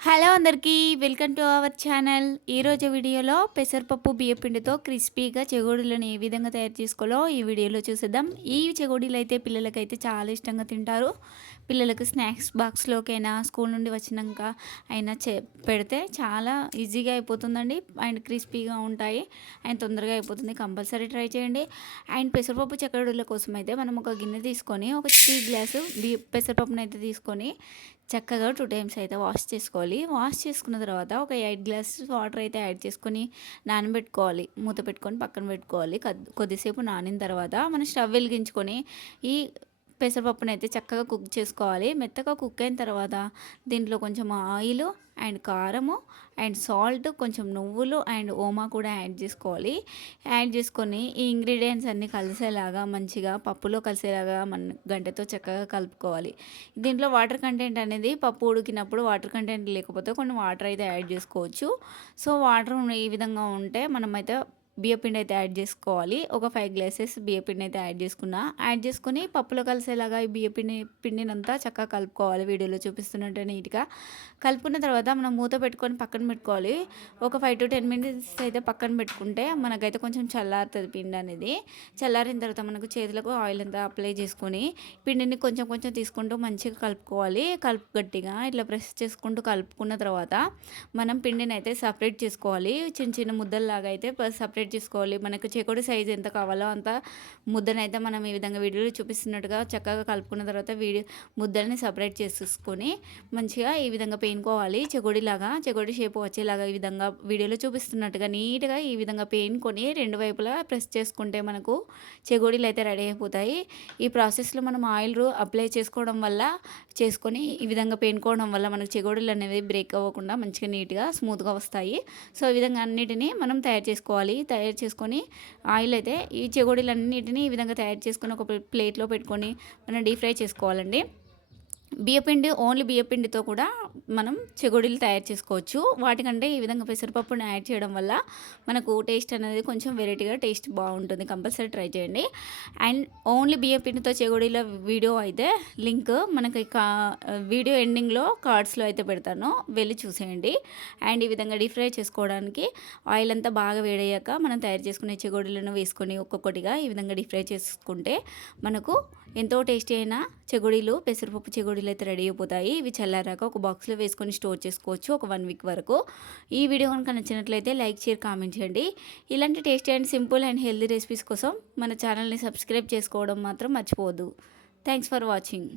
Hello అందరికీ welcome to our channel. ఈరోజు వీడియోలో పెసరపప్పు బియ్యపిండితో క్రిస్పీగా చెగోడీలను ఏ విధంగా తయారు చేసుకోవాలో ఈ వీడియోలో చూసేద్దాం. ఈ చెగోడీలు అయితే పిల్లలకైతే చాలా ఇష్టంగా తింటారు. పిల్లలకు స్నాక్స్ బాక్స్లోకైనా స్కూల్ నుండి వచ్చినాక అయినా చే పెడితే చాలా ఈజీగా అయిపోతుందండి. అండ్ క్రిస్పీగా ఉంటాయి. అండ్ తొందరగా అయిపోతుంది. కంపల్సరీ ట్రై చేయండి. అండ్ పెసరపప్పు చెక్కడుల కోసం అయితే మనం ఒక గిన్నె తీసుకొని ఒక టీ గ్లాసు బి పెసరపప్పును అయితే తీసుకొని చక్కగా టూ టైమ్స్ అయితే వాష్ చేసుకోవాలి. వాష్ చేసుకున్న తర్వాత ఒక ఎయిట్ గ్లాస్ వాటర్ అయితే యాడ్ చేసుకొని నానబెట్టుకోవాలి. మూత పెట్టుకొని పక్కన పెట్టుకోవాలి. కొద్దిసేపు నానిన తర్వాత మనం స్టవ్ వెలిగించుకొని ఈ పెసరపప్పును అయితే చక్కగా కుక్ చేసుకోవాలి. మెత్తగా కుక్ అయిన తర్వాత దీంట్లో కొంచెం ఆయిల్ అండ్ కారము అండ్ సాల్ట్ కొంచెం నువ్వులు అండ్ ఓమా కూడా యాడ్ చేసుకోవాలి. యాడ్ చేసుకొని ఈ ఇంగ్రీడియంట్స్ అన్నీ కలిసేలాగా మంచిగా పప్పులో కలిసేలాగా మన గంటతో చక్కగా కలుపుకోవాలి. దీంట్లో వాటర్ కంటెంట్ అనేది పప్పు ఉడికినప్పుడు వాటర్ కంటెంట్ లేకపోతే కొన్ని వాటర్ అయితే యాడ్ చేసుకోవచ్చు. సో వాటర్ ఈ విధంగా ఉంటే మనమైతే బియ్యపిండి అయితే యాడ్ చేసుకోవాలి. ఒక ఫైవ్ గ్లాసెస్ బియ్యపిండి అయితే యాడ్ చేసుకున్నా. యాడ్ చేసుకొని పప్పులో కలిసేలాగా ఈ బియ్యపిండి పిండినంతా చక్కగా కలుపుకోవాలి. వీడియోలో చూపిస్తున్నట్టు నీట్గా. కలుపుకున్న తర్వాత మనం మూత పెట్టుకొని పక్కన పెట్టుకోవాలి. ఒక ఫైవ్ టు టెన్ మినిట్స్ అయితే పక్కన పెట్టుకుంటే మనకైతే కొంచెం చల్లారుతుంది పిండి అనేది. చల్లారిన తర్వాత మనకు చేతులకు ఆయిల్ అంతా అప్లై చేసుకొని పిండిని కొంచెం కొంచెం తీసుకుంటూ మంచిగా కలుపుకోవాలి. కలుపు గట్టిగా ఇట్లా ప్రెస్ చేసుకుంటూ కలుపుకున్న తర్వాత మనం పిండిని అయితే సపరేట్ చేసుకోవాలి. చిన్న చిన్న ముద్దల్లాగా అయితే సపరేట్ డిసైడ్ చేసుకోవాలి మనకు చెకోడి సైజ్ ఎంత కావాలో అంత ముద్దనైతే మనం ఈ విధంగా వీడియోలో చూపిస్తున్నట్టుగా చక్కగా కలుపుకున్న తర్వాత వీడియో ముద్దల్ని సపరేట్ చేసేసుకొని మంచిగా ఈ విధంగా పెయిన్కోవాలి చెగోడిలాగా చెకోటి షేప్ వచ్చేలాగా ఈ విధంగా వీడియోలో చూపిస్తున్నట్టుగా నీట్గా ఈ విధంగా పెయిన్కొని రెండు వైపులా ప్రెస్ చేసుకుంటే మనకు చెగోడీలు అయితే రెడీ అయిపోతాయి. ఈ ప్రాసెస్లో మనం ఆయిల్ అప్లై చేసుకోవడం వల్ల చేసుకొని ఈ విధంగా పెయిన్కోవడం వల్ల మనకు చెగోడీలు అనేవి బ్రేక్ అవ్వకుండా మంచిగా నీట్గా స్మూత్గా వస్తాయి. సో ఈ విధంగా అన్నిటినీ మనం తయారు చేసుకోవాలి. తయారు చేసుకొని ఆయిల్ అయితే ఈ చెగోడీలన్నిటిని ఈ విధంగా తయారు చేసుకొని ఒక ప్లేట్లో పెట్టుకొని మనం డీప్ ఫ్రై చేసుకోవాలండి. బియ్యపిండి ఓన్లీ బియ్యపిండితో కూడా మనం చెగుడీలు తయారు చేసుకోవచ్చు. వాటికంటే ఈ విధంగా పెసరపప్పును యాడ్ చేయడం వల్ల మనకు టేస్ట్ అనేది కొంచెం వెరైటీగా టేస్ట్ బాగుంటుంది. కంపల్సరీ ట్రై చేయండి. అండ్ ఓన్లీ బియ్యపిండితో చెగుడీల వీడియో అయితే లింక్ మనకి కా వీడియో ఎండింగ్లో కార్డ్స్లో అయితే పెడతాను. వెళ్ళి చూసేయండి. అండ్ ఈ విధంగా డీప్ ఫ్రై చేసుకోవడానికి ఆయిల్ అంతా బాగా వేడయ్యాక మనం తయారు చేసుకునే చెగుడీలను వేసుకొని ఒక్కొక్కటిగా ఈ విధంగా డీప్ ఫ్రై చేసుకుంటే మనకు ఎంతో టేస్టీ అయిన చెగుడీలు పెసరపప్పు చెగుడీలు అయితే రెడీ అయిపోతాయి. ఇవి చల్లారాక ఒక బాక్స్లో వేసుకొని స్టోర్ చేసుకోవచ్చు ఒక వన్ వీక్ వరకు. ఈ వీడియో కనుక నచ్చినట్లయితే లైక్ షేర్ కామెంట్ చేయండి. ఇలాంటి tasty and simple and healthy recipes కోసం మన ఛానల్ని సబ్స్క్రైబ్ చేసుకోవడం మాత్రం మర్చిపోవద్దు. Thanks for watching